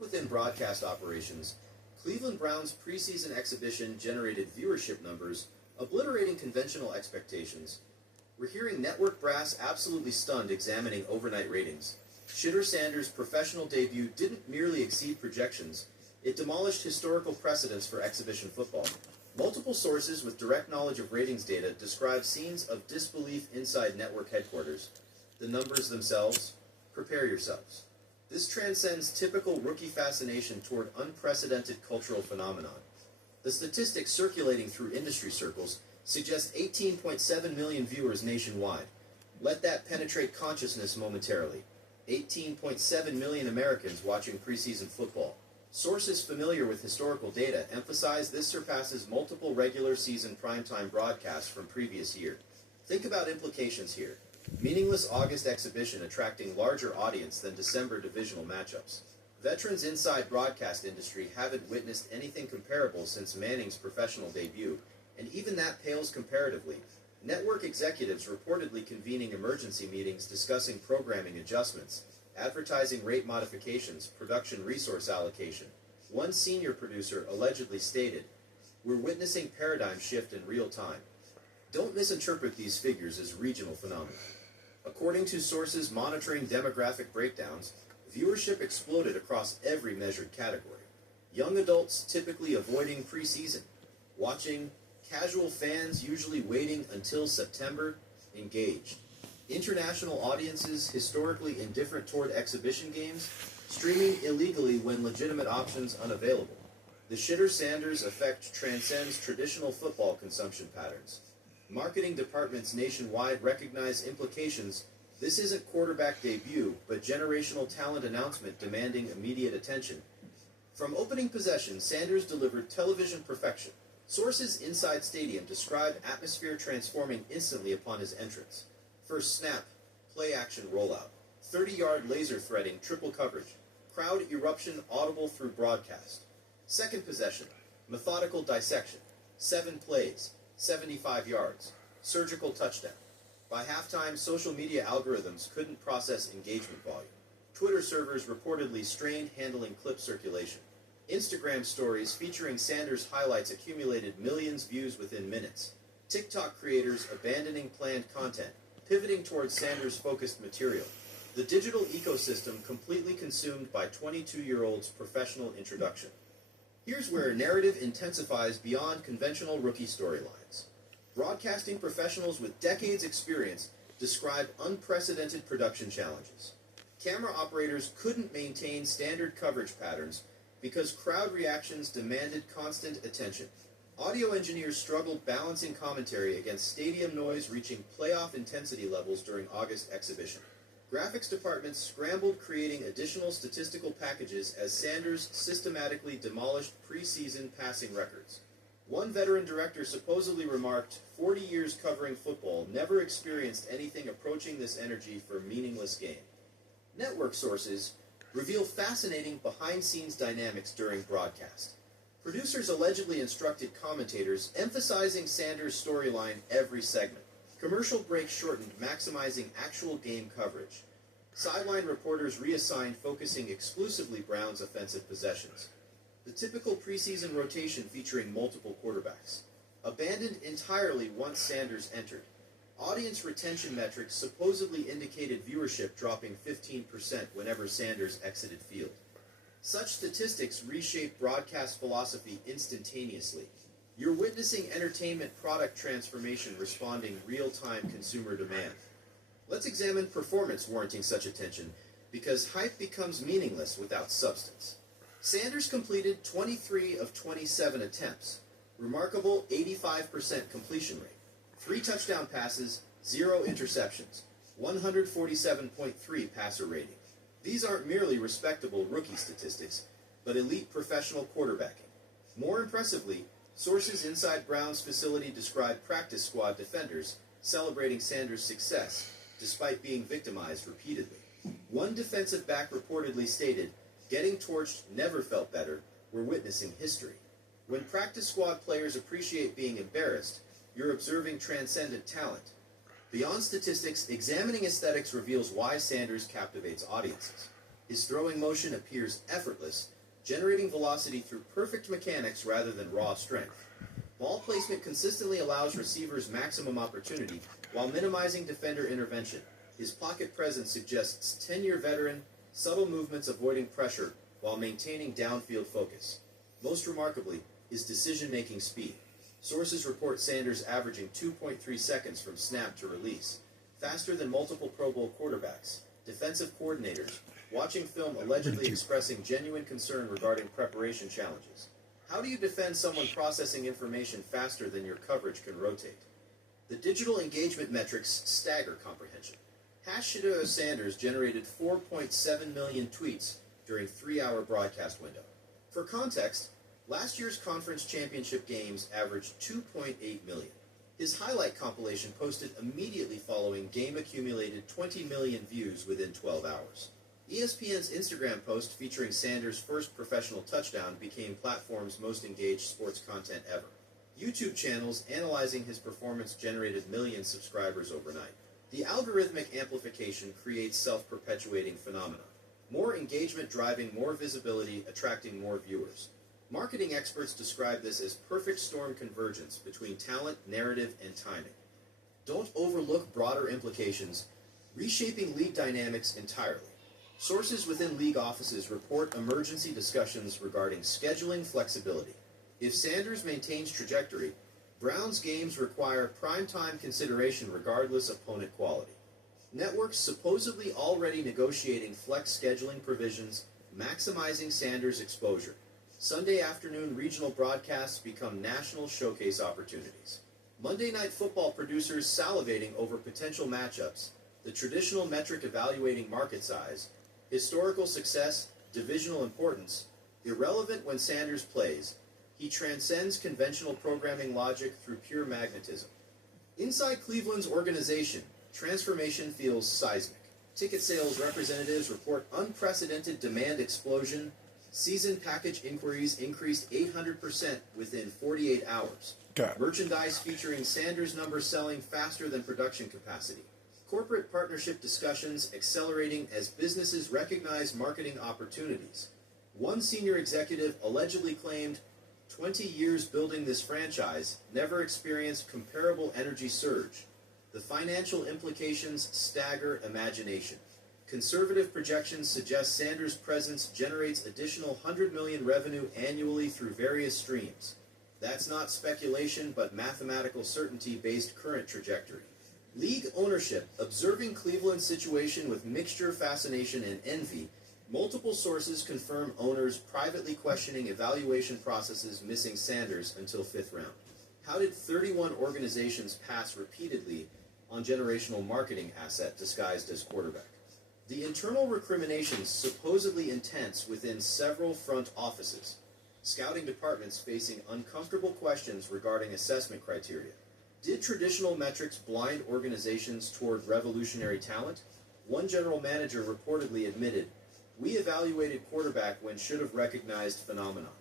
Within broadcast operations, Cleveland Browns' preseason exhibition generated viewership numbers obliterating conventional expectations. We're hearing network brass absolutely stunned examining overnight ratings. Shitter Sanders' professional debut didn't merely exceed projections, it demolished historical precedents for exhibition football. Multiple sources with direct knowledge of ratings data describe scenes of disbelief inside network headquarters. The numbers themselves? Prepare yourselves. This transcends typical rookie fascination toward unprecedented cultural phenomenon. The statistics circulating through industry circles suggest 18.7 million viewers nationwide. Let that penetrate consciousness momentarily. 18.7 million Americans watching preseason football. Sources familiar with historical data emphasize this surpasses multiple regular season primetime broadcasts from previous year. Think about implications here. Meaningless August exhibition attracting larger audience than December divisional matchups. Veterans inside broadcast industry haven't witnessed anything comparable since Manning's professional debut, and even that pales comparatively. Network executives reportedly convening emergency meetings discussing programming adjustments, advertising rate modifications, production resource allocation. One senior producer allegedly stated, "We're witnessing paradigm shift in real time." Don't misinterpret these figures as regional phenomena. According to sources monitoring demographic breakdowns, viewership exploded across every measured category. Young adults typically avoiding preseason, watching, casual fans usually waiting until September, engaged. International audiences historically indifferent toward exhibition games, streaming illegally when legitimate options unavailable. The Shitter Sanders effect transcends traditional football consumption patterns. Marketing departments nationwide recognize implications. This isn't quarterback debut, but generational talent announcement demanding immediate attention. From opening possession, Sanders delivered television perfection. Sources inside stadium describe atmosphere transforming instantly upon his entrance. First snap, play action rollout, 30-yard laser threading triple coverage, crowd eruption audible through broadcast. Second possession, methodical dissection, 7 plays, 75 yards, surgical touchdown. By halftime, social media algorithms couldn't process engagement volume. Twitter servers reportedly strained handling clip circulation. Instagram stories featuring Sanders highlights accumulated millions views within minutes. TikTok creators abandoning planned content, pivoting towards Sanders-focused material. The digital ecosystem completely consumed by 22-year-old's professional introduction. Here's where narrative intensifies beyond conventional rookie storylines. Broadcasting professionals with decades experience describe unprecedented production challenges. Camera operators couldn't maintain standard coverage patterns because crowd reactions demanded constant attention. Audio engineers struggled balancing commentary against stadium noise reaching playoff intensity levels during August exhibition. Graphics departments scrambled creating additional statistical packages as Sanders systematically demolished preseason passing records. One veteran director supposedly remarked, 40 years covering football, never experienced anything approaching this energy for a meaningless game. Network sources reveal fascinating behind-scenes dynamics during broadcast. Producers allegedly instructed commentators, emphasizing Sanders' storyline every segment. Commercial breaks shortened, maximizing actual game coverage. Sideline reporters reassigned, focusing exclusively Browns' offensive possessions. The typical preseason rotation featuring multiple quarterbacks. Abandoned entirely once Sanders entered. Audience retention metrics supposedly indicated viewership dropping 15% whenever Sanders exited field. Such statistics reshape broadcast philosophy instantaneously. You're witnessing entertainment product transformation responding real-time consumer demand. Let's examine performance warranting such attention, because hype becomes meaningless without substance. Sanders completed 23 of 27 attempts. Remarkable 85% completion rate. 3 touchdown passes, 0 interceptions. 147.3 passer rating. These aren't merely respectable rookie statistics, but elite professional quarterbacking. More impressively, sources inside Brown's facility describe practice squad defenders celebrating Sanders' success, despite being victimized repeatedly. One defensive back reportedly stated, "Getting torched never felt better, we're witnessing history." When practice squad players appreciate being embarrassed, you're observing transcendent talent. Beyond statistics, examining aesthetics reveals why Sanders captivates audiences. His throwing motion appears effortless, generating velocity through perfect mechanics rather than raw strength. Ball placement consistently allows receivers maximum opportunity while minimizing defender intervention. His pocket presence suggests 10-year veteran, subtle movements avoiding pressure while maintaining downfield focus. Most remarkably, his decision-making speed. Sources report Sanders averaging 2.3 seconds from snap to release, faster than multiple Pro Bowl quarterbacks. Defensive coordinators, watching film allegedly expressing genuine concern regarding preparation challenges. How do you defend someone processing information faster than your coverage can rotate? The digital engagement metrics stagger comprehension. #Shedeur Sanders generated 4.7 million tweets during 3-hour broadcast window. For context, last year's conference championship games averaged 2.8 million. His highlight compilation posted immediately following game accumulated 20 million views within 12 hours. ESPN's Instagram post featuring Sanders' first professional touchdown became platform's most engaged sports content ever. YouTube channels analyzing his performance generated million subscribers overnight. The algorithmic amplification creates self-perpetuating phenomena. More engagement driving more visibility, attracting more viewers. Marketing experts describe this as perfect storm convergence between talent, narrative, and timing. Don't overlook broader implications, reshaping league dynamics entirely. Sources within league offices report emergency discussions regarding scheduling flexibility. If Sanders maintains trajectory, Browns games require primetime consideration regardless of opponent quality. Networks supposedly already negotiating flex scheduling provisions, maximizing Sanders' exposure. Sunday afternoon regional broadcasts become national showcase opportunities. Monday Night Football producers salivating over potential matchups, the traditional metric evaluating market size, historical success, divisional importance, irrelevant when Sanders plays. He transcends conventional programming logic through pure magnetism. Inside Cleveland's organization, transformation feels seismic. Ticket sales representatives report unprecedented demand explosion. Season package inquiries increased 800% within 48 hours. Merchandise featuring Sanders numbers selling faster than production capacity. Corporate partnership discussions accelerating as businesses recognize marketing opportunities. One senior executive allegedly claimed, 20 years building this franchise, never experienced comparable energy surge. The financial implications stagger imagination. Conservative projections suggest Sanders' presence generates additional $100 million revenue annually through various streams. That's not speculation, but mathematical certainty based current trajectory. League ownership, observing Cleveland's situation with mixture fascination and envy, multiple sources confirm owners privately questioning evaluation processes missing Sanders until 5th round. How did 31 organizations pass repeatedly on generational marketing asset disguised as quarterback? The internal recriminations supposedly intense within several front offices. Scouting departments facing uncomfortable questions regarding assessment criteria. Did traditional metrics blind organizations toward revolutionary talent? One general manager reportedly admitted, "We evaluated quarterback when should have recognized phenomenon."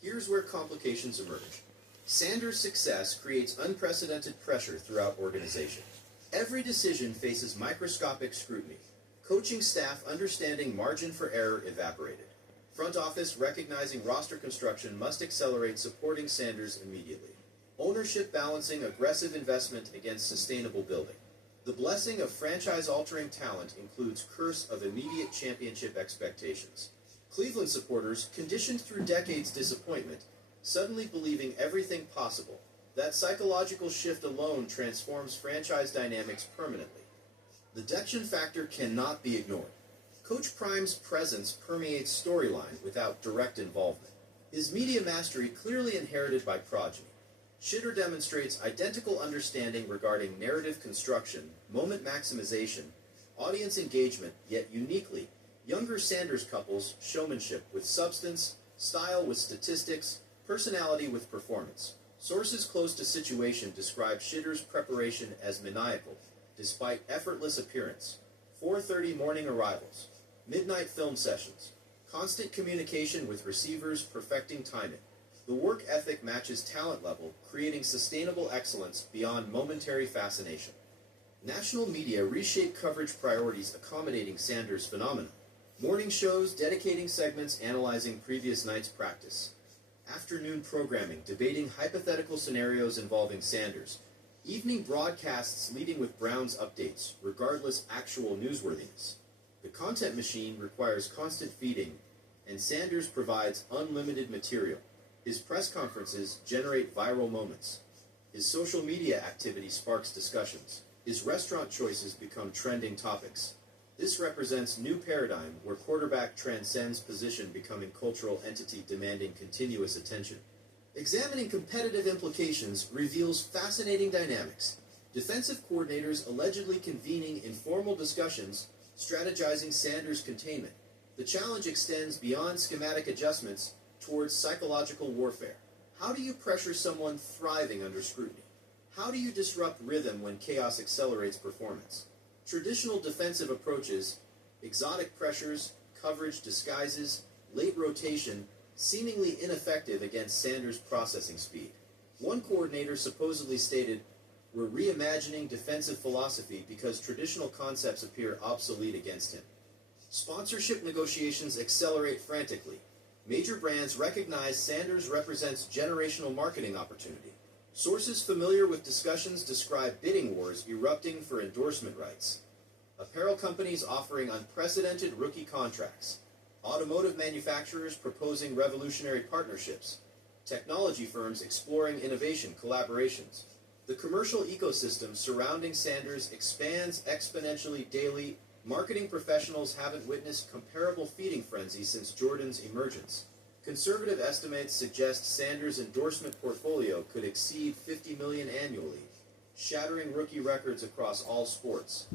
Here's where complications emerge. Sanders' success creates unprecedented pressure throughout organization. Every decision faces microscopic scrutiny. Coaching staff understanding margin for error evaporated. Front office recognizing roster construction must accelerate supporting Sanders immediately. Ownership balancing aggressive investment against sustainable building. The blessing of franchise-altering talent includes curse of immediate championship expectations. Cleveland supporters, conditioned through decades' disappointment, suddenly believing everything possible. That psychological shift alone transforms franchise dynamics permanently. The Dection factor cannot be ignored. Coach Prime's presence permeates storyline without direct involvement. His media mastery clearly inherited by progeny. Shedeur demonstrates identical understanding regarding narrative construction, moment maximization, audience engagement, yet uniquely, younger Sanders couples showmanship with substance, style with statistics, personality with performance. Sources close to situation describe Shedeur's preparation as maniacal, despite effortless appearance. 4:30 morning arrivals, midnight film sessions, constant communication with receivers perfecting timing. The work ethic matches talent level, creating sustainable excellence beyond momentary fascination. National media reshape coverage priorities accommodating Sanders' phenomenon. Morning shows dedicating segments analyzing previous night's practice. Afternoon programming debating hypothetical scenarios involving Sanders. Evening broadcasts leading with Brown's updates, regardless actual newsworthiness. The content machine requires constant feeding, and Sanders provides unlimited material. His press conferences generate viral moments. His social media activity sparks discussions. His restaurant choices become trending topics. This represents new paradigm where quarterback transcends position, becoming cultural entity demanding continuous attention. Examining competitive implications reveals fascinating dynamics. Defensive coordinators allegedly convening informal discussions, strategizing Sanders' containment. The challenge extends beyond schematic adjustments towards psychological warfare. How do you pressure someone thriving under scrutiny? How do you disrupt rhythm when chaos accelerates performance? Traditional defensive approaches, exotic pressures, coverage disguises, late rotation, seemingly ineffective against Sanders' processing speed. One coordinator supposedly stated, "We're reimagining defensive philosophy because traditional concepts appear obsolete against him." Sponsorship negotiations accelerate frantically. Major brands recognize Sanders represents generational marketing opportunity. Sources familiar with discussions describe bidding wars erupting for endorsement rights. Apparel companies offering unprecedented rookie contracts. Automotive manufacturers proposing revolutionary partnerships. Technology firms exploring innovation collaborations. The commercial ecosystem surrounding Sanders expands exponentially daily. Marketing professionals haven't witnessed comparable feeding frenzy since Jordan's emergence. Conservative estimates suggest Sanders' endorsement portfolio could exceed $50 million annually, shattering rookie records across all sports.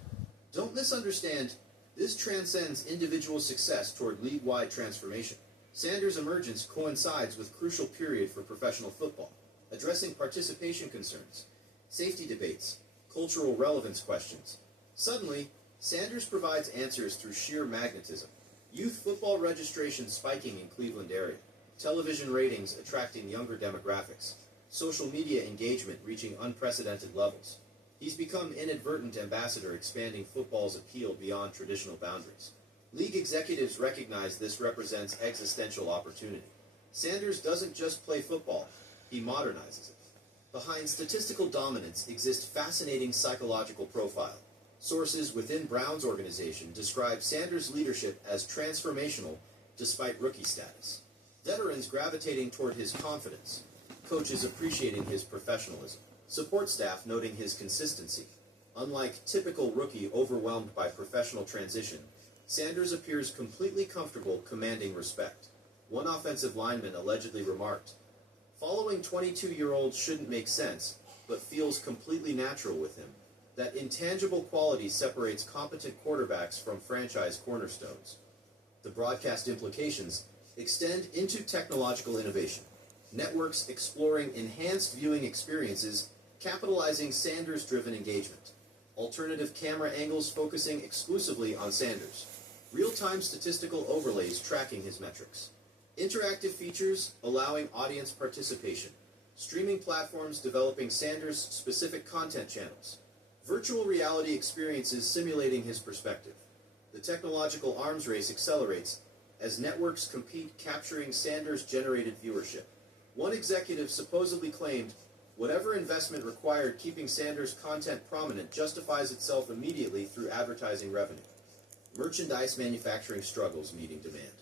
Don't misunderstand, this transcends individual success toward league-wide transformation. Sanders' emergence coincides with a crucial period for professional football, addressing participation concerns, safety debates, cultural relevance questions. Suddenly, Sanders provides answers through sheer magnetism. Youth football registration spiking in Cleveland area. Television ratings attracting younger demographics. Social media engagement reaching unprecedented levels. He's become inadvertent ambassador expanding football's appeal beyond traditional boundaries. League executives recognize this represents existential opportunity. Sanders doesn't just play football, he modernizes it. Behind statistical dominance exists fascinating psychological profile. Sources within Brown's organization describe Sanders' leadership as transformational despite rookie status. Veterans gravitating toward his confidence, coaches appreciating his professionalism, support staff noting his consistency. Unlike typical rookie overwhelmed by professional transition, Sanders appears completely comfortable commanding respect. One offensive lineman allegedly remarked, "Following 22-year-olds shouldn't make sense, but feels completely natural with him. That intangible quality separates competent quarterbacks from franchise cornerstones." The broadcast implications extend into technological innovation. Networks exploring enhanced viewing experiences, capitalizing Sanders-driven engagement. Alternative camera angles focusing exclusively on Sanders. Real-time statistical overlays tracking his metrics. Interactive features allowing audience participation. Streaming platforms developing Sanders-specific content channels. Virtual reality experiences simulating his perspective. The technological arms race accelerates as networks compete capturing Sanders-generated viewership. One executive supposedly claimed, "Whatever investment required keeping Sanders' content prominent justifies itself immediately through advertising revenue." Merchandise manufacturing struggles meeting demand.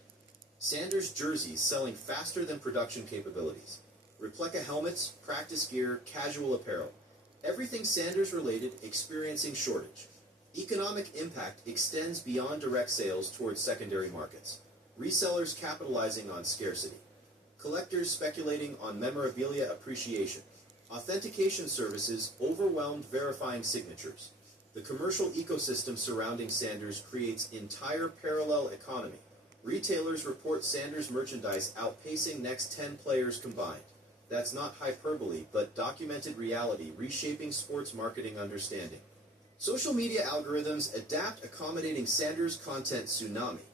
Sanders jerseys selling faster than production capabilities. Replica helmets, practice gear, casual apparel. Everything Sanders related experiencing shortage. Economic impact extends beyond direct sales towards secondary markets. Resellers capitalizing on scarcity. Collectors speculating on memorabilia appreciation. Authentication services overwhelmed verifying signatures. The commercial ecosystem surrounding Sanders creates entire parallel economy. Retailers report Sanders merchandise outpacing next 10 players combined. That's not hyperbole, but documented reality reshaping sports marketing understanding. Social media algorithms adapt accommodating Sanders' content tsunami.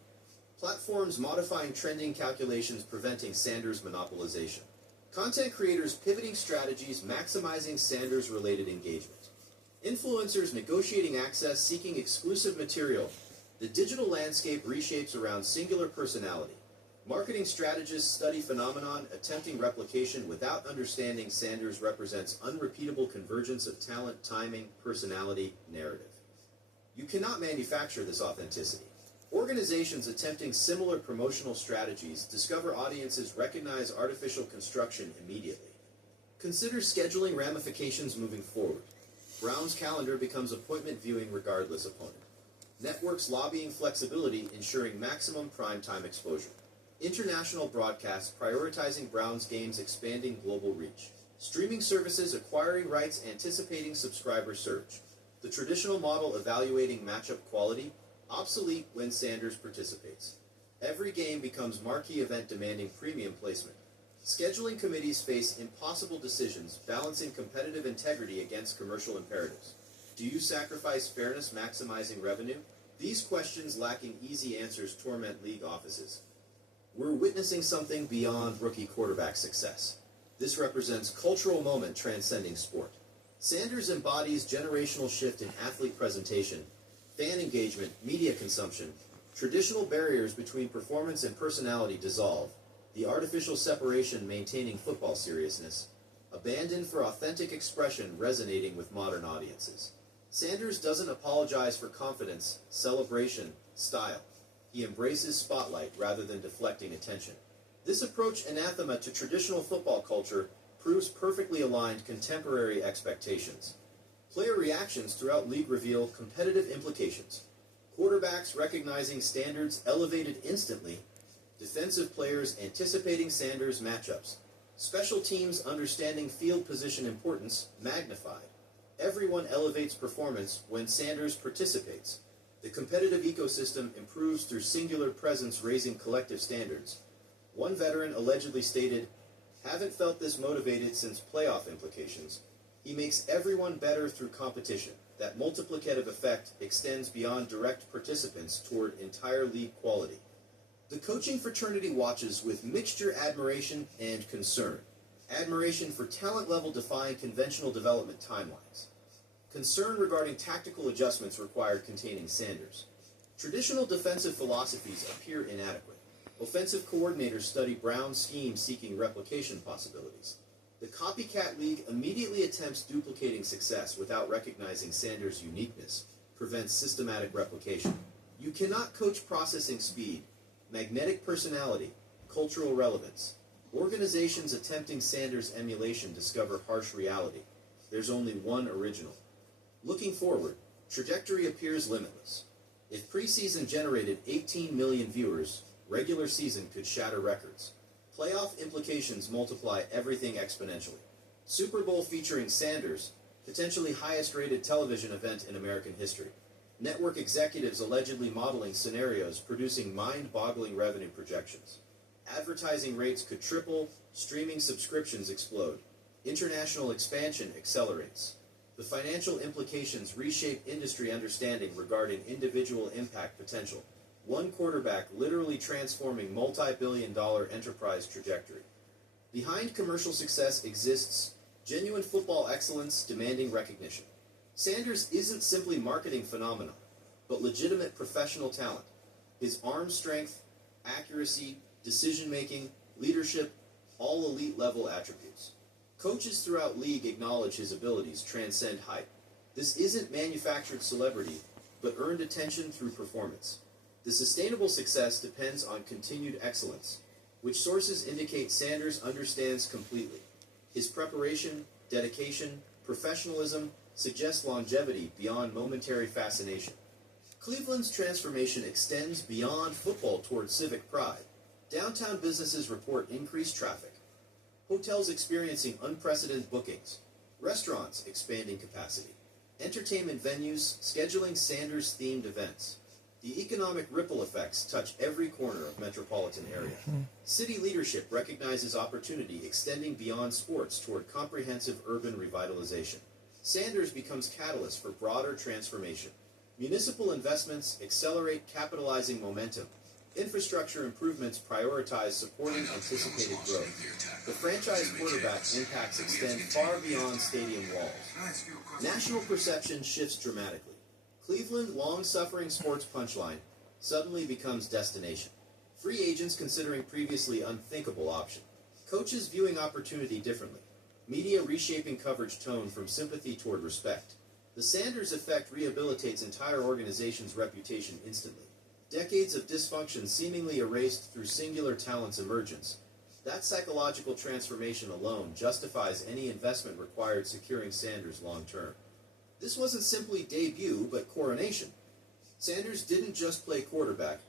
Platforms modifying trending calculations preventing Sanders' monopolization. Content creators pivoting strategies maximizing Sanders-related engagement. Influencers negotiating access seeking exclusive material. The digital landscape reshapes around singular personality. Marketing strategists study phenomenon, attempting replication without understanding Sanders represents unrepeatable convergence of talent, timing, personality, narrative. You cannot manufacture this authenticity. Organizations attempting similar promotional strategies discover audiences recognize artificial construction immediately. Consider scheduling ramifications moving forward. Brown's calendar becomes appointment viewing regardless opponent. Networks lobbying flexibility, ensuring maximum primetime exposure. International broadcasts prioritizing Browns games, expanding global reach. Streaming services acquiring rights, anticipating subscriber surge. The traditional model evaluating matchup quality, obsolete when Sanders participates. Every game becomes marquee event demanding premium placement. Scheduling committees face impossible decisions, balancing competitive integrity against commercial imperatives. Do you sacrifice fairness, maximizing revenue? These questions lacking easy answers torment league offices. We're witnessing something beyond rookie quarterback success. This represents cultural moment transcending sport. Sanders embodies generational shift in athlete presentation, fan engagement, media consumption. Traditional barriers between performance and personality dissolve, the artificial separation maintaining football seriousness, abandoned for authentic expression resonating with modern audiences. Sanders doesn't apologize for confidence, celebration, style. He embraces spotlight rather than deflecting attention. This approach, anathema to traditional football culture, proves perfectly aligned contemporary expectations. Player reactions throughout league reveal competitive implications. Quarterbacks recognizing Sanders elevated instantly. Defensive players anticipating Sanders matchups. Special teams understanding field position importance magnified. Everyone elevates performance when Sanders participates. The competitive ecosystem improves through singular presence, raising collective standards. One veteran allegedly stated, "Haven't felt this motivated since playoff implications." He makes everyone better through competition. That multiplicative effect extends beyond direct participants toward entire league quality. The coaching fraternity watches with mixture admiration and concern. Admiration for talent level defying conventional development timelines. Concern regarding tactical adjustments required containing Sanders. Traditional defensive philosophies appear inadequate. Offensive coordinators study Brown's scheme seeking replication possibilities. The copycat league immediately attempts duplicating success without recognizing Sanders' uniqueness, prevents systematic replication. You cannot coach processing speed, magnetic personality, cultural relevance. Organizations attempting Sanders' emulation discover harsh reality. There's only one original. Looking forward, trajectory appears limitless. If preseason generated 18 million viewers, regular season could shatter records. Playoff implications multiply everything exponentially. Super Bowl featuring Sanders, potentially highest rated television event in American history. Network executives allegedly modeling scenarios producing mind-boggling revenue projections. Advertising rates could triple, streaming subscriptions explode. International expansion accelerates. The financial implications reshape industry understanding regarding individual impact potential. One quarterback literally transforming multi-billion-dollar enterprise trajectory. Behind commercial success exists genuine football excellence demanding recognition. Sanders isn't simply marketing phenomenon, but legitimate professional talent. His arm strength, accuracy, decision-making, leadership, all elite-level attributes. Coaches throughout league acknowledge his abilities transcend hype. This isn't manufactured celebrity, but earned attention through performance. The sustainable success depends on continued excellence, which sources indicate Sanders understands completely. His preparation, dedication, professionalism suggest longevity beyond momentary fascination. Cleveland's transformation extends beyond football toward civic pride. Downtown businesses report increased traffic. Hotels experiencing unprecedented bookings. Restaurants expanding capacity. Entertainment venues scheduling Sanders-themed events. The economic ripple effects touch every corner of metropolitan area. City leadership recognizes opportunity extending beyond sports toward comprehensive urban revitalization. Sanders becomes catalyst for broader transformation. Municipal investments accelerate capitalizing momentum. Infrastructure improvements prioritize supporting anticipated growth. The franchise quarterback impacts extend far beyond stadium walls. National perception shifts dramatically. Cleveland long-suffering sports punchline suddenly becomes destination. Free agents considering previously unthinkable option. Coaches viewing opportunity differently. Media reshaping coverage tone from sympathy toward respect. The Sanders effect rehabilitates entire organizations' reputation instantly. Decades of dysfunction seemingly erased through singular talent's emergence. That psychological transformation alone justifies any investment required securing Sanders long term. This wasn't simply debut, but coronation. Sanders didn't just play quarterback.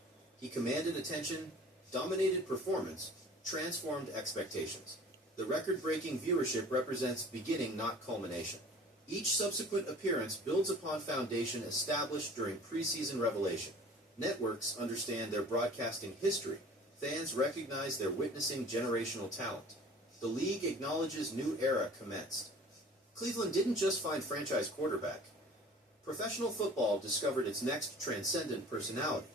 He commanded attention, dominated performance, transformed expectations. The record-breaking viewership represents beginning, not culmination. Each subsequent appearance builds upon foundation established during preseason revelation. Networks understand their broadcasting history. Fans recognize they're witnessing generational talent. The league acknowledges new era commenced. Cleveland didn't just find franchise quarterback. Professional football discovered its next transcendent personality.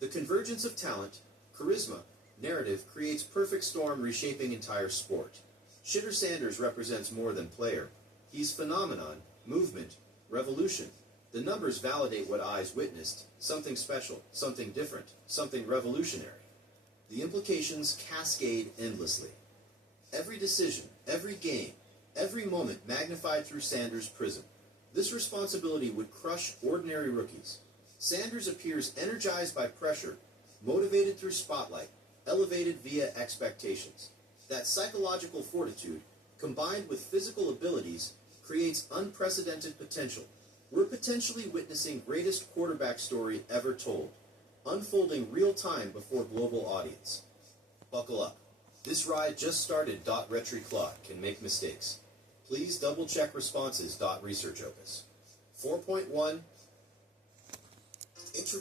The convergence of talent, charisma, narrative creates perfect storm reshaping entire sport. Shitter Sanders represents more than player. He's phenomenon, movement, revolution. The numbers validate what eyes witnessed, something special, something different, something revolutionary. The implications cascade endlessly. Every decision, every game, every moment magnified through Sanders' prism. This responsibility would crush ordinary rookies. Sanders appears energized by pressure, motivated through spotlight, elevated via expectations. That psychological fortitude, combined with physical abilities, creates unprecedented potential. We're potentially witnessing greatest quarterback story ever told, unfolding real time before global audience. Buckle up. This ride just started. Retri Claude can make mistakes. Please double check responses. Research Opus. 4.1